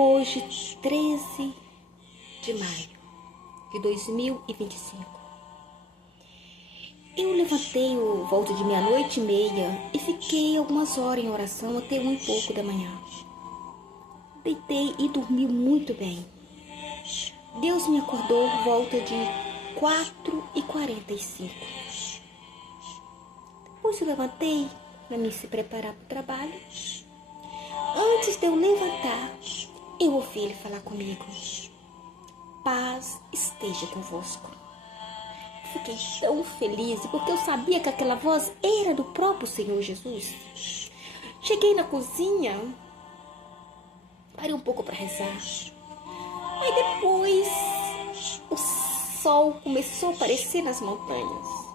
Hoje, 13 de maio de 2025. Eu levantei por volta de 00:30 e fiquei algumas horas em oração até 1:pouco da manhã. Deitei e dormi muito bem. Deus me acordou por volta de 4:45. Depois eu levantei para me se preparar para o trabalho. Antes de eu levantar, eu ouvi ele falar comigo: paz esteja convosco. Fiquei tão feliz porque eu sabia que aquela voz era do próprio Senhor Jesus. Cheguei na cozinha, parei um pouco para rezar. Aí depois o sol começou a aparecer nas montanhas.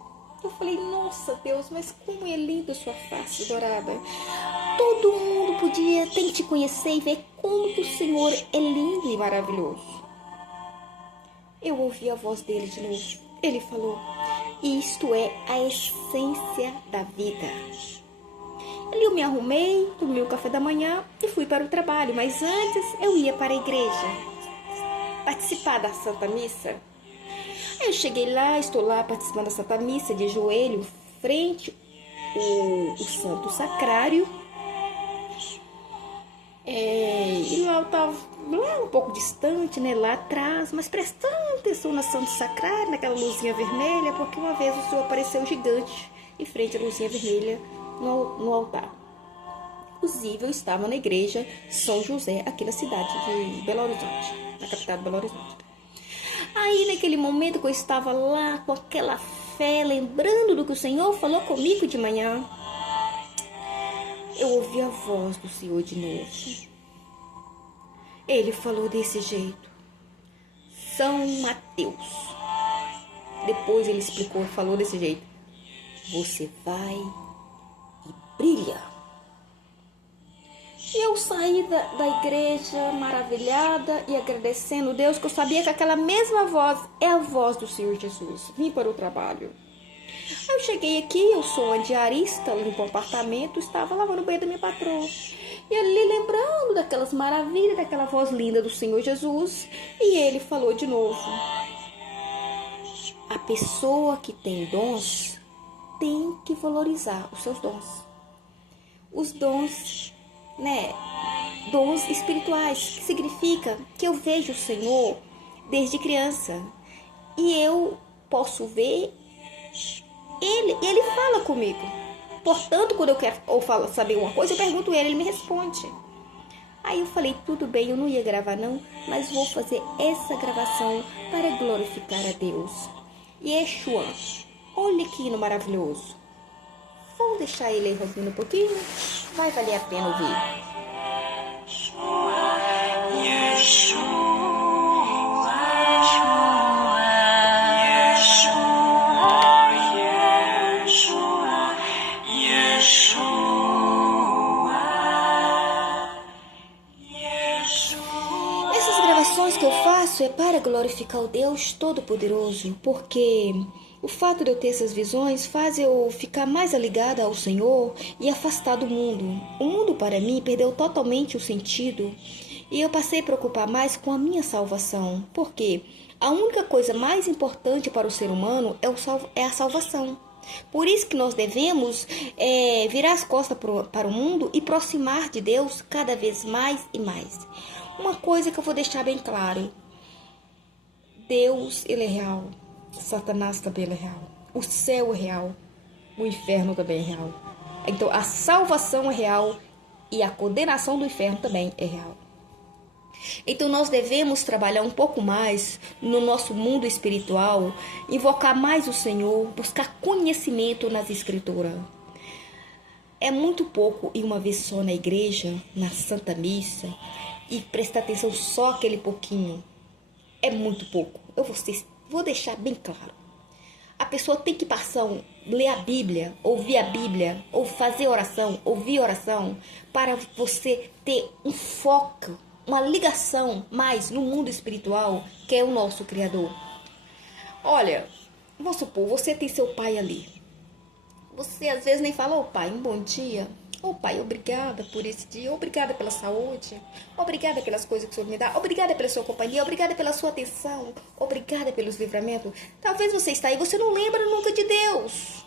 Eu falei: nossa Deus, mas como é linda sua face dourada. Todo mundo podia ter te conhecer e ver como que o Senhor é lindo e maravilhoso. Eu ouvi a voz dele de novo. Ele falou: isto é a essência da vida. Ali eu me arrumei, tomei o café da manhã e fui para o trabalho. Mas antes eu ia para a igreja participar da Santa Missa. Aí eu cheguei lá, estou lá participando da Santa Missa de joelho, frente ao Santo Sacrário. E lá eu estava lá um pouco distante, né, lá atrás, mas prestando atenção na Santo Sacrário, naquela luzinha vermelha, porque uma vez o Senhor apareceu gigante em frente à luzinha vermelha no altar. Inclusive, eu estava na igreja São José, aqui na cidade de Belo Horizonte, na capital de Belo Horizonte. Aí, naquele momento que eu estava lá com aquela fé, lembrando do que o Senhor falou comigo de manhã, eu ouvi a voz do Senhor de novo. Ele falou desse jeito: São Mateus. Depois ele explicou, falou desse jeito: você vai e brilha. E eu saí da igreja maravilhada e agradecendo a Deus, que eu sabia que aquela mesma voz é a voz do Senhor Jesus. Vim para o trabalho. Eu cheguei aqui, eu sou uma diarista, limpo um apartamento, estava lavando o banheiro da minha patroa. E ali lembrando daquelas maravilhas, daquela voz linda do Senhor Jesus. E ele falou de novo: a pessoa que tem dons tem que valorizar os seus dons. Os dons, né? Dons espirituais, que significa que eu vejo o Senhor desde criança. E eu posso ver ele fala comigo. Portanto, quando eu quero saber uma coisa, eu pergunto ele me responde. Aí eu falei: tudo bem, eu não ia gravar não, mas vou fazer essa gravação para glorificar a Deus. Yeshua, olha que hino maravilhoso. Vamos deixar ele aí rodando um pouquinho? Vai valer a pena ouvir. Essas gravações que eu faço é para glorificar o Deus Todo-Poderoso, porque o fato de eu ter essas visões faz eu ficar mais ligada ao Senhor e afastar do mundo. O mundo para mim perdeu totalmente o sentido e eu passei a preocupar mais com a minha salvação, porque a única coisa mais importante para o ser humano é a salvação. Por isso que nós devemos virar as costas para o mundo e aproximar de Deus cada vez mais e mais. Uma coisa que eu vou deixar bem claro: Deus, ele é real. Satanás também é real. O céu é real. O inferno também é real. Então a salvação é real e a condenação do inferno também é real. Então nós devemos trabalhar um pouco mais no nosso mundo espiritual, invocar mais o Senhor, buscar conhecimento nas escrituras. É muito pouco ir uma vez só na igreja, na Santa Missa, e prestar atenção só aquele pouquinho. É muito pouco. Eu vou deixar bem claro. A pessoa tem que ler a Bíblia, ouvir a Bíblia, ou fazer oração, ouvir oração, para você ter um foco, uma ligação mais no mundo espiritual, que é o nosso Criador. Olha, vamos supor, você tem seu pai ali. Você às vezes nem fala: ô pai, um bom dia. Oh, Pai, obrigada por esse dia, obrigada pela saúde, obrigada pelas coisas que o Senhor me dá, obrigada pela sua companhia, obrigada pela sua atenção, obrigada pelos livramentos. Talvez você está aí, você não lembra nunca de Deus.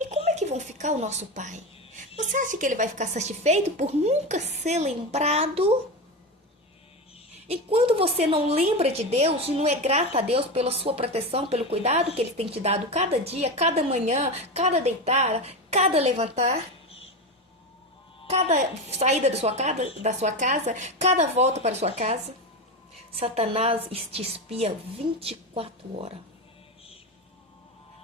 E como é que vão ficar o nosso Pai? Você acha que ele vai ficar satisfeito por nunca ser lembrado? Enquanto você não lembra de Deus e não é grata a Deus pela sua proteção, pelo cuidado que Ele tem te dado cada dia, cada manhã, cada deitar, cada levantar, cada saída da sua casa, cada volta para a sua casa, Satanás te espia 24 horas.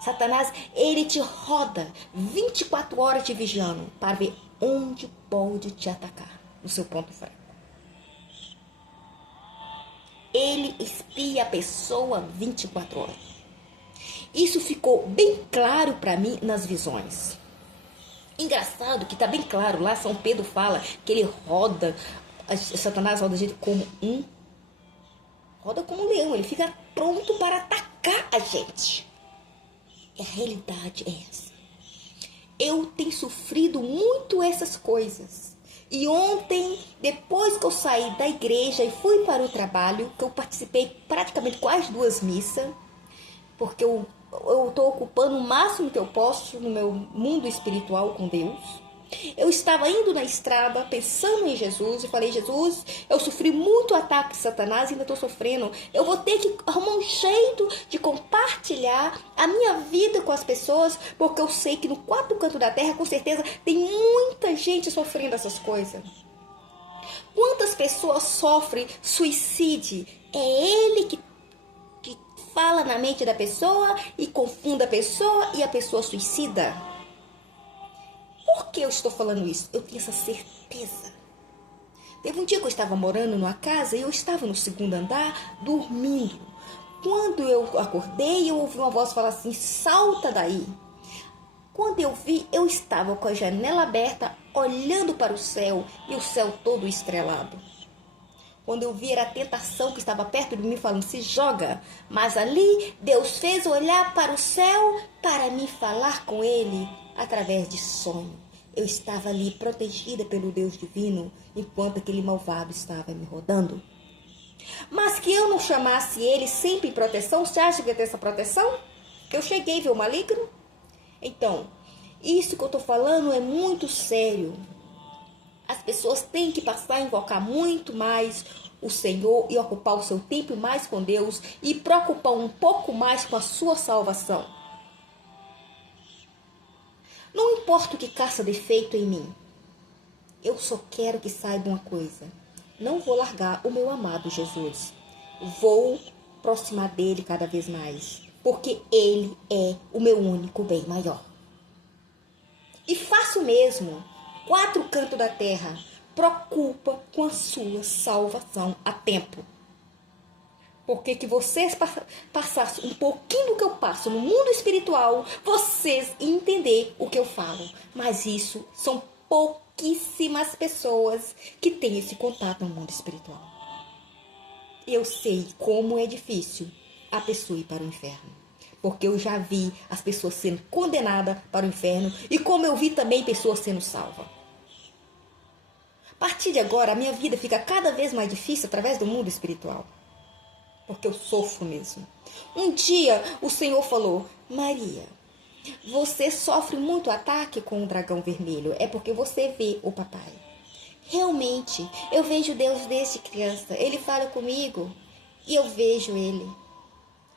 Satanás, ele te roda 24 horas te vigiando para ver onde pode te atacar, no seu ponto fraco. Ele espia a pessoa 24 horas. Isso ficou bem claro para mim nas visões. Engraçado que está bem claro lá, São Pedro fala que ele roda, Satanás roda a gente roda como um leão, ele fica pronto para atacar a gente. E a realidade é essa. Eu tenho sofrido muito essas coisas. E ontem, depois que eu saí da igreja e fui para o trabalho, que eu participei praticamente quase 2 missas, porque eu estou ocupando o máximo que eu posso no meu mundo espiritual com Deus. Eu estava indo na estrada, pensando em Jesus, e falei, Jesus, eu sofri muito ataque de Satanás e ainda estou sofrendo. Eu vou ter que arrumar um jeito de compartilhar a minha vida com as pessoas, porque eu sei que no 4 cantos da terra, com certeza, tem muita gente sofrendo essas coisas. Quantas pessoas sofrem suicídio? É ele que fala na mente da pessoa e confunde a pessoa e a pessoa suicida. Por que eu estou falando isso? Eu tenho essa certeza. Teve um dia que eu estava morando numa casa e eu estava no 2º andar, dormindo. Quando eu acordei, eu ouvi uma voz falar assim, salta daí. Quando eu vi, eu estava com a janela aberta, olhando para o céu e o céu todo estrelado. Quando eu vi, era a tentação que estava perto de mim, falando, se joga. Mas ali, Deus fez olhar para o céu para me falar com Ele através de sonho. Eu estava ali protegida pelo Deus divino, enquanto aquele malvado estava me rodando. Mas que eu não chamasse Ele sempre em proteção, você acha que eu tenho essa proteção? Que eu cheguei a ver o maligno? Então, isso que eu estou falando é muito sério. As pessoas têm que passar a invocar muito mais o Senhor e ocupar o seu tempo mais com Deus e preocupar um pouco mais com a sua salvação. Não importa o que caça defeito em mim. Eu só quero que saiba uma coisa. Não vou largar o meu amado Jesus. Vou aproximar dele cada vez mais. Porque ele é o meu único bem maior. E faço mesmo. 4 cantos da terra. Preocupa com a sua salvação a tempo. Porque que vocês passassem um pouquinho do que eu passo no mundo espiritual, vocês entender o que eu falo. Mas isso são pouquíssimas pessoas que têm esse contato no mundo espiritual. Eu sei como é difícil a pessoa ir para o inferno. Porque eu já vi as pessoas sendo condenadas para o inferno e como eu vi também pessoas sendo salvas. A partir de agora, a minha vida fica cada vez mais difícil através do mundo espiritual. Porque eu sofro mesmo. Um dia o Senhor falou, Maria, você sofre muito ataque com o dragão vermelho. É porque você vê o papai. Realmente, eu vejo Deus desde criança. Ele fala comigo e eu vejo ele.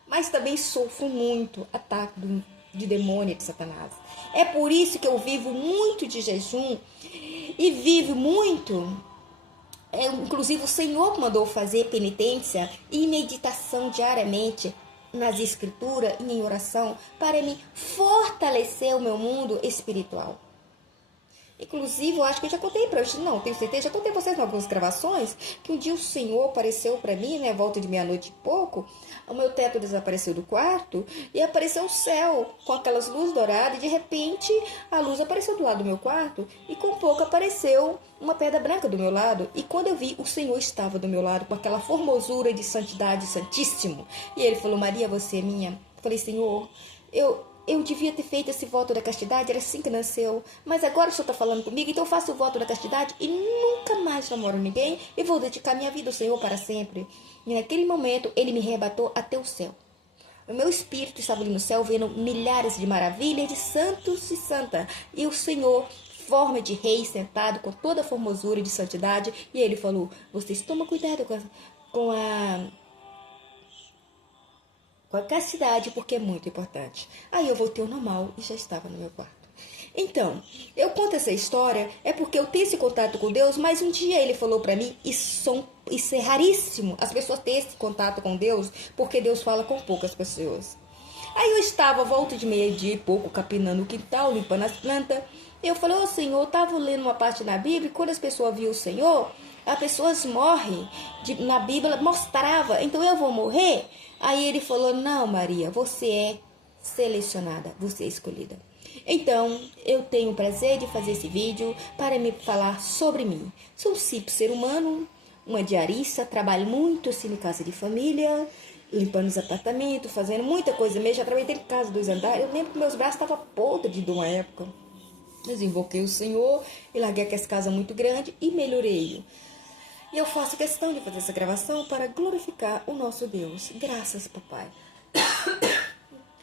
Mas também sofro muito ataque de demônio de Satanás. É por isso que eu vivo muito de jejum e vivo muito... inclusive o Senhor mandou fazer penitência e meditação diariamente nas escrituras e em oração para me fortalecer o meu mundo espiritual. Inclusive, eu acho que eu já contei para vocês, não, tenho certeza, já contei para vocês em algumas gravações, que um dia o Senhor apareceu para mim, né, volta de meia-noite e pouco, o meu teto desapareceu do quarto e apareceu o céu com aquelas luzes douradas e de repente a luz apareceu do lado do meu quarto e com pouco apareceu uma pedra branca do meu lado e quando eu vi, o Senhor estava do meu lado com aquela formosura de santidade santíssimo e ele falou, Maria, você é minha? Eu falei, Senhor, eu eu devia ter feito esse voto da castidade, era assim que nasceu. Mas agora o senhor está falando comigo, então eu faço o voto da castidade e nunca mais namoro ninguém e vou dedicar minha vida ao Senhor para sempre. E naquele momento, ele me arrebatou até o céu. O meu espírito estava ali no céu, vendo milhares de maravilhas de santos e santa. E o Senhor, forma de rei, sentado com toda a formosura de santidade. E ele falou, vocês tomam cuidado com a castidade, porque é muito importante. Aí eu voltei ao normal e já estava no meu quarto. Então, eu conto essa história é porque eu tenho esse contato com Deus, mas um dia ele falou para mim, isso é raríssimo, as pessoas terem esse contato com Deus, porque Deus fala com poucas pessoas. Aí eu estava, volta de meio-dia e pouco, capinando o quintal, limpando as plantas. Eu falei, ô Senhor, eu estava lendo uma parte na Bíblia, e quando as pessoas viam o Senhor, as pessoas morrem. Na Bíblia mostrava, então eu vou morrer? Aí ele falou, não Maria, você é selecionada, você é escolhida. Então, eu tenho o prazer de fazer esse vídeo para me falar sobre mim. Sou um simples ser humano, uma diarista, trabalho muito assim em casa de família, limpando os apartamentos, fazendo muita coisa mesmo. Já trabalhei em casa 2 andares. Eu lembro que meus braços estavam podres de uma época. Eu invoquei o Senhor e larguei aquela casa muito grande e melhorei. E eu faço questão de fazer essa gravação para glorificar o nosso Deus. Graças, papai.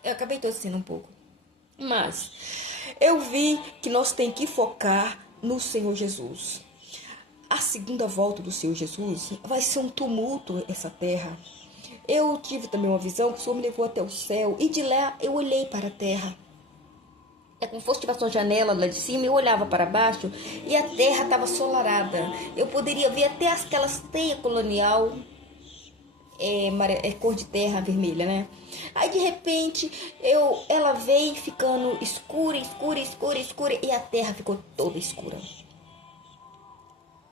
Eu acabei tossindo um pouco. Mas eu vi que nós temos que focar no Senhor Jesus. A segunda volta do Senhor Jesus vai ser um tumulto essa terra. Eu tive também uma visão que o Senhor me levou até o céu e de lá eu olhei para a terra. É como se fosse tivesse uma janela lá de cima, eu olhava para baixo e a terra estava solarada. Eu poderia ver até aquelas teias colonial, cor de terra vermelha, né? Aí de repente ela veio ficando escura e a terra ficou toda escura.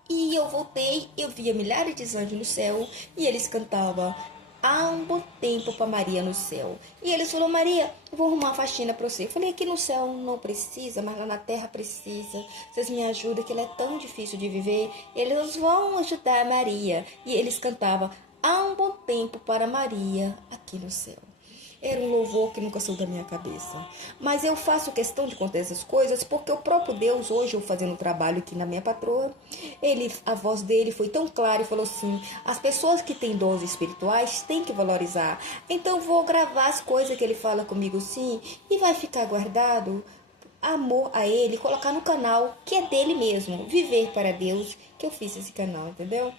E eu voltei, eu via milhares de anjos no céu e eles cantavam há um bom tempo para Maria no céu. E eles falaram, Maria, eu vou arrumar uma faxina para você. Eu falei, aqui no céu não precisa, mas lá na terra precisa. Vocês me ajudam, que ela é tão difícil de viver. Eles vão ajudar a Maria. E eles cantavam há um bom tempo para Maria aqui no céu. Era um louvor que nunca saiu da minha cabeça. Mas eu faço questão de contar essas coisas porque o próprio Deus, hoje eu fazendo um trabalho aqui na minha patroa, a voz dele foi tão clara e falou assim, as pessoas que têm dons espirituais têm que valorizar. Então eu vou gravar as coisas que ele fala comigo sim e vai ficar guardado amor a ele, colocar no canal que é dele mesmo, Viver para Deus, que eu fiz esse canal, entendeu?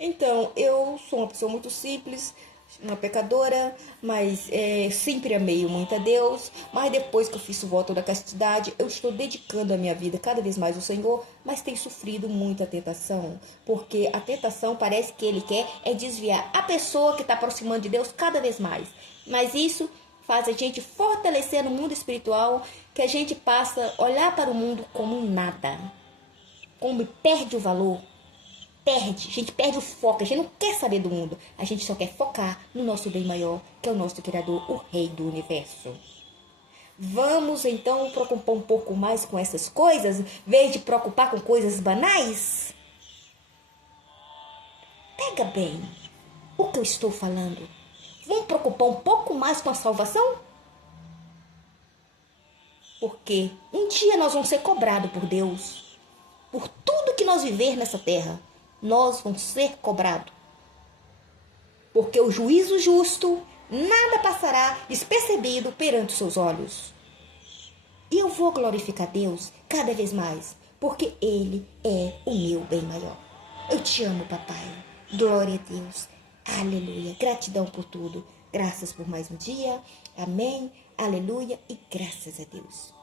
Então, eu sou uma pessoa muito simples, uma pecadora, mas sempre amei muito a Deus. Mas depois que eu fiz o voto da castidade, eu estou dedicando a minha vida cada vez mais ao Senhor, mas tenho sofrido muita tentação, porque a tentação parece que ele quer desviar a pessoa que está aproximando de Deus cada vez mais. Mas isso faz a gente fortalecer no mundo espiritual, que a gente passa a olhar para o mundo como nada, como perde o valor. A gente perde o foco, a gente não quer saber do mundo, a gente só quer focar no nosso bem maior, que é o nosso Criador, o Rei do Universo. Vamos então preocupar um pouco mais com essas coisas, em vez de preocupar com coisas banais? Pega bem o que eu estou falando. Vamos preocupar um pouco mais com a salvação? Porque um dia nós vamos ser cobrados por Deus, por tudo que nós viver nessa terra. Nós vamos ser cobrados. Porque o juízo justo, nada passará despercebido perante os seus olhos. E eu vou glorificar Deus cada vez mais, porque Ele é o meu bem maior. Eu te amo, papai. Glória a Deus. Aleluia. Gratidão por tudo. Graças por mais um dia. Amém. Aleluia. E graças a Deus.